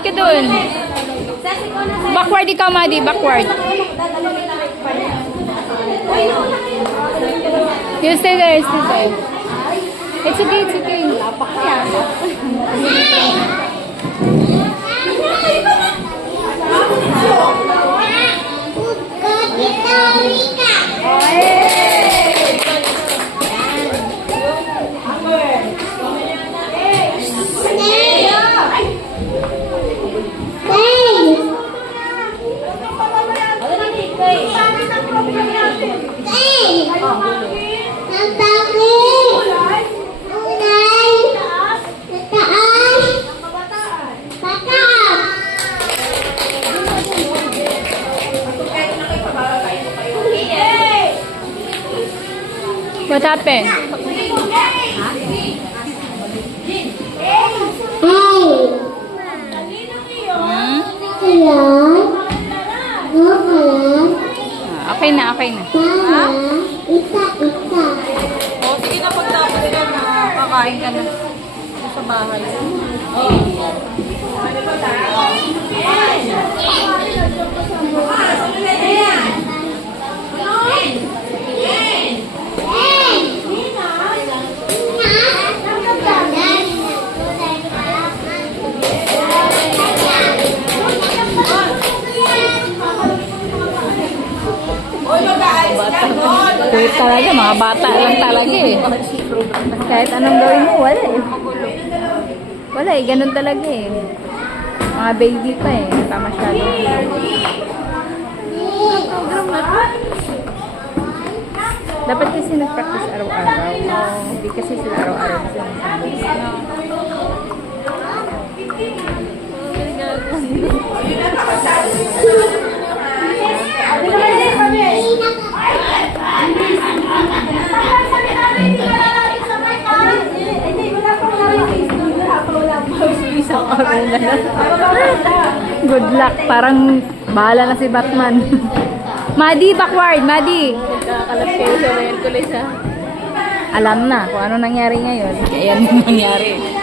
Backward ka dun. Backward ikaw, Madi. Backward. You stay there. Stay there. It's okay. It's okay. What happened? Okay na, okay na. O, sige na pagtapos ka na. Kakain ka na. Sa bahay. Wait talaga, mga bata lang talaga eh. Kahit anong gawin mo, wala eh. Wala eh, ganun talaga eh. Mga baby pa eh, hindi pa masyado. Dapat kasi nag-practice araw-araw. Hindi kasi sila araw-araw kasi good luck. Parang bahala na si Batman. Madi, backward. Madi. Nagkakalat kayo sa Hercules ha. Alam na kung ano nangyari ngayon. Ayan yung nangyari.